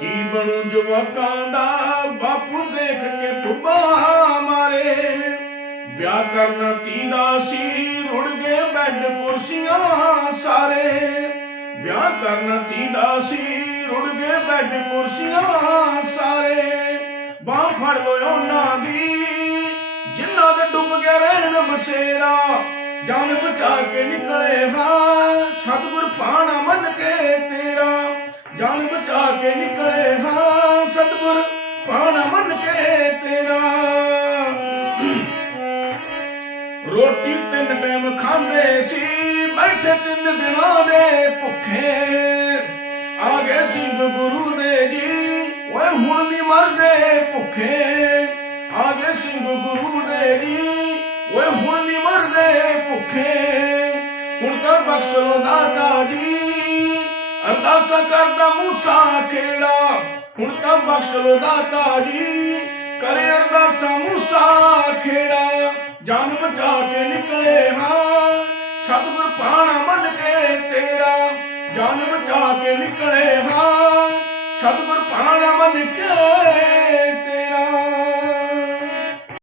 ਕੀ ਬਣੂ ਜਵਾਕਾਂ ਦਾ ਬਾਪੂ ਦੇਖ ਕੇ ਪੁੱਪਾ ਮਾਰੇ? ਵਿਆਹ ਕਰਨਾ ਤੀ ਸੀ? ਰੁੜ ਗਏ ਬੈੱਡ ਕੁਰਸੀਆਂ ਸਾਰੇ। ਵਿਆਹ ਕਰਨਾ ਤੀ ਸੀ? ਰੁੜ ਗਏ ਬੈੱਡ ਕੁਰਸੀਆਂ ਸਾਰੇ। ਬਾਹ ਫੜ ਲੋ ਉਹਨਾਂ ਦੀ, ਜਿਨ੍ਹਾਂ ਦੇ ਡੁੱਬ ਗਿਆ ਰਹਿਣ ਬਸੇਰਾ ਜਾਨ ਬਚਾ ਕੇ ਨਿਕਲੇ ਹਾਂ। ਸਤਿਗੁਰ ਪਾਣਾ ਜਾਨ ਬਚਾ ਕੇ ਨਿਕਲੇ ਹਾਂ ਸਤਿਗੁਰ, ਪਾਣਾ ਮੰਨ ਕੇ ਤੇਰਾ। ਰੋਟੀ ਤਿੰਨ ਟਾਈਮ ਖਾਂਦੇ ਸੀ, ਬੈਠੇ ਤਿੰਨ ਦਿਨਾਂ ਦੇ ਭੁੱਖੇ। ਆ ਗਏ ਸਿੰਘ ਗੁਰੂ ਦੇ ਜੀ, ਓਏ ਹੁਣ ਨਹੀਂ ਮਰਦੇ ਭੁੱਖੇ। ਆ ਗਏ ਸਿੰਘ ਗੁਰੂ ਦੇ ਜੀ, ਓਏ ਹੁਣ ਨਹੀਂ ਮਰਦੇ ਭੁੱਖੇ। ਹੁਣ ਤਾਂ ਬਖਸ਼ ਲੋ ਦਾਤਾ ਜੀ ਅਰਦਾਸਾਂ ਕਰਦਾ ਮੂਸਾ ਖੇੜਾ ਹੁਣ ਤਾਂ ਬਖਸ਼ ਲੋ ਦਾਤਾ ਜੀ ਕਰੇ ਅਰਦਾਸਾਂ ਮੂਸਾ ਖੇੜਾ ਜਾਨ ਬਚਾ ਕੇ ਨਿਕਲੇ ਹਾਂ। ਸਤਿਗੁਰ ਪਾਣਾ ਮੰਨ ਕੇ ਤੇਰਾ। ਜਾਨ ਬਚਾ ਕੇ ਨਿਕਲੇ ਹਾਂ। ਸਤਿਗੁਰ ਪਾਣਾ ਮੰਨ ਕੇ